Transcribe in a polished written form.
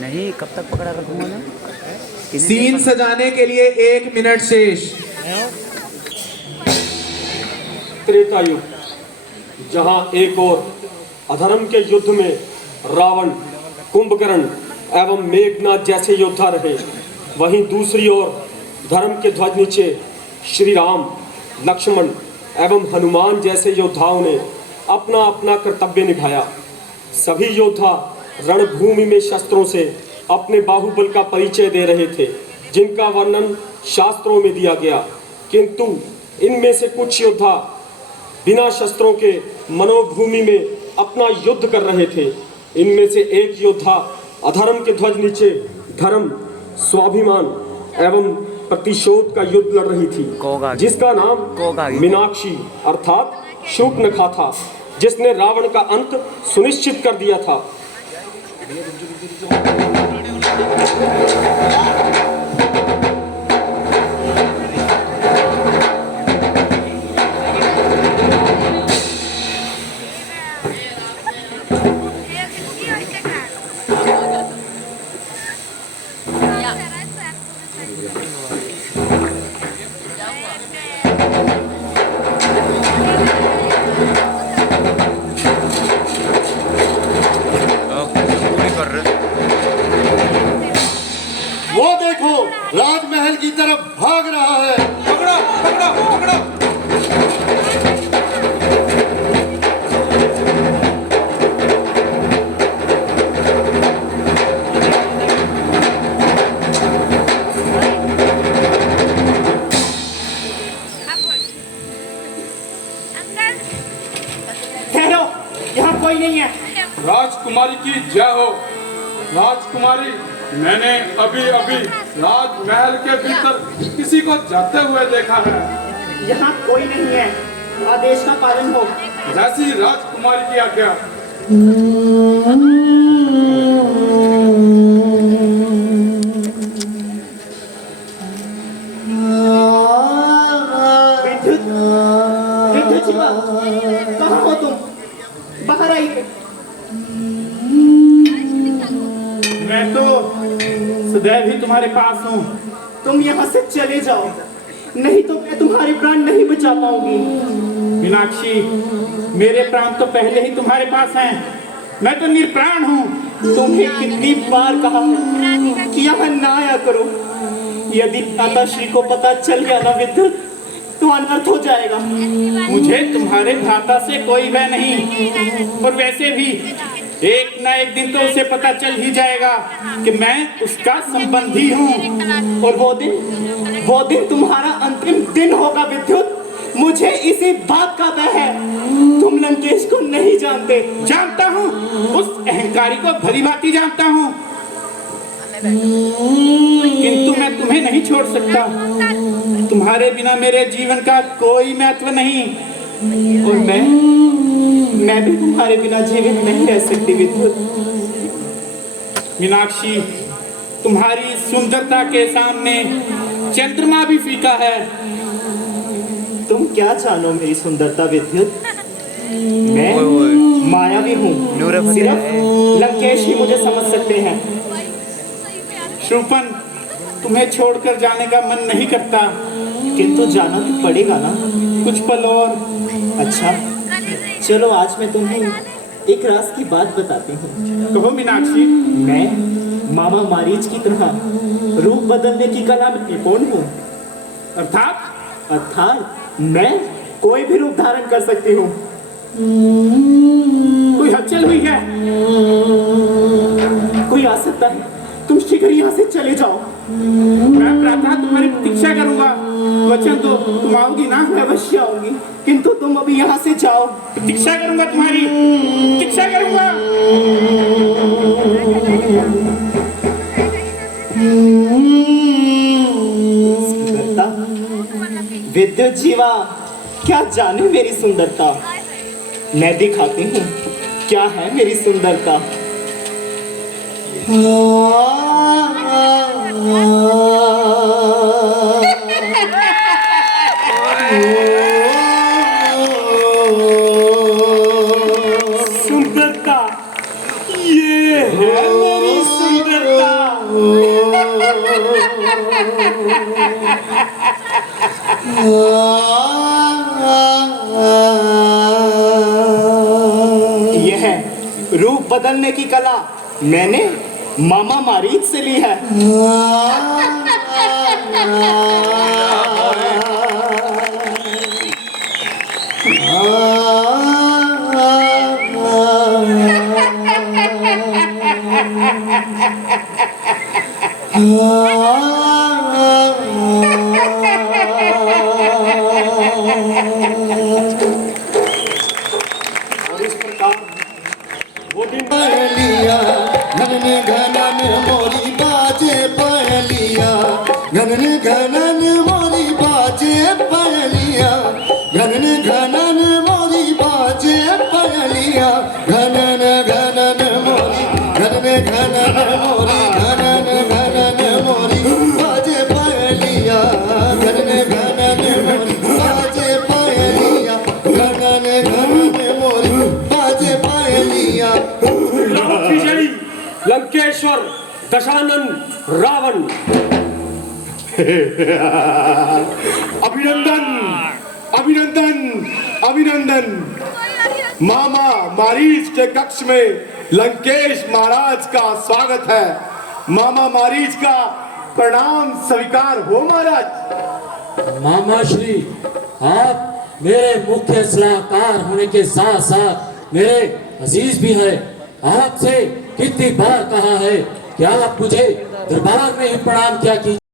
नहीं, कब तक पकड़ा रखूंगा मैं? सीन सजाने के लिए 1 मिनट शेष। त्रेता युग, जहां एक और अधर्म के युद्ध में रावण, कुंभकर्ण एवं मेघनाथ जैसे योद्धा रहे, वहीं दूसरी ओर धर्म के ध्वज नीचे श्री राम, लक्ष्मण एवं हनुमान जैसे योद्धाओं ने अपना अपना कर्तव्य निभाया। सभी योद्धा रणभूमि में शस्त्रों से अपने बाहुबल का परिचय दे रहे थे, जिनका वर्णन शास्त्रों में दिया गया, किंतु इनमें से कुछ योद्धा बिना शस्त्रों के मनोभूमि में अपना युद्ध कर रहे थे। इनमें से एक योद्धा अधर्म के ध्वज नीचे धर्म, स्वाभिमान एवं प्रतिशोध का युद्ध लड़ रही थी, जिसका नाम मीनाक्षी अर्थात शूर्पणखा था, जिसने रावण का अंत सुनिश्चित कर दिया था। वो देखो, राजमहल की तरफ भाग रहा है। पकड़ो पकड़ो पकड़ो। ठहरो, यहाँ कोई नहीं है। राजकुमारी की जय हो। राजकुमारी, मैंने अभी अभी राजमहल के भीतर किसी को जाते हुए देखा है। यहाँ कोई नहीं है, आदेश का पालन हो। जैसी राजकुमारी की आज्ञा। विद्युत, विद्युत शिवा, कहाँ हो तुम? बाहर आइए। मैं तो सदैव ही तुम्हारे पास हूँ। तुम यहाँ से चले जाओ, नहीं तो मैं तुम्हारे प्राण नहीं बचा पाऊंगी। मीनाक्षी, मेरे प्राण तो पहले ही तुम्हारे पास हैं। मैं तो निर्प्राण हूँ। तुम्हें कितनी बार कहा है कि यहाँ ना आया करो। यदि माता श्री को पता चल गया ना विद्युत, तो अनर्थ हो जाएगा। मुझे तुम्हारे भ्राता से कोई भय नहीं, और वैसे भी एक न एक दिन तो उसे पता चल ही जाएगा कि मैं उसका संबंधी हूँ। और वो दिन तुम्हारा अंतिम दिन होगा विद्युत। मुझे इसी बात का भय है। तुम लंकेश को नहीं जानते। जानता हूँ, उस अहंकारी को भली भांति जानता हूँ, किंतु मैं तुम्हें नहीं छोड़ सकता। तुम्हारे बिना मेरे जीवन का कोई महत्व नहीं। और मैं भी तुम्हारे बिना जीवित नहीं रह सकती विद्युत। मीनाक्षी, तुम्हारी सुंदरता के सामने चंद्रमा भी फीका है। तुम क्या जानो मेरी सुंदरता विद्युत? मैं मायावी हूँ। सिर्फ लंकेश ही मुझे समझ सकते हैं। शूर्पण, तुम्हें छोड़कर जाने का मन नहीं करता, किंतु जाना तो पड़ेगा ना। कुछ पल और। अच्छा, चलो आज मैं तुम्हें एक राज की बात बताती हूँ। कहो मीनाक्षी। मैं मामा मारीच की तरह रूप बदलने की कला में निपुण हूँ। अर्थात मैं कोई भी रूप धारण कर सकती हूँ। कोई हलचल हुई है? कोई आ सकता है। तुम शीघ्र यहाँ से चले जाओ। मैं प्रातः तुम्हारी प्रतीक्षा करूंगा। वचन दो, तुम आओगी ना? मैं अवश्य आऊंगी, किंतु तुम अभी यहाँ से जाओ। प्रतीक्षा करूंगा, तुम्हारी प्रतीक्षा करूंगा। सुंदरता, विद्युत जीवा, क्या जाने मेरी सुंदरता। मैं दिखाती हूँ क्या है मेरी सुंदरता। ये है मेरी सुंदरता। यह रूप बदलने की कला मैंने मामा मारीच से ली है। और इस प्रकार वो दिन पहलिया घनन घनन मोरी बाजे पहलिया घनन घनन मोरी बाजे पहलिया घनन घनन मोरी बाजे पहलिया घनन घनन मोरी घनन घनन मोरी घनन घनन मोरी बाजे पहलिया घनन घनन मोरी बाजे पहलिया घनन घनन मोरी बाजे पहलिया विजयी लंकेश्वर दशानन रावण। अभिनंदन अभिनंदन अभिनंदन। मामा मारीच के कक्ष में लंकेश महाराज का स्वागत है। मामा मारीच का प्रणाम स्वीकार हो महाराज। मामा श्री, आप मेरे मुख्य सलाहकार होने के साथ साथ मेरे अजीज भी हैं। आपसे कितनी बार कहा है कि आप मुझे दरबार में ही प्रणाम किया कीजिए।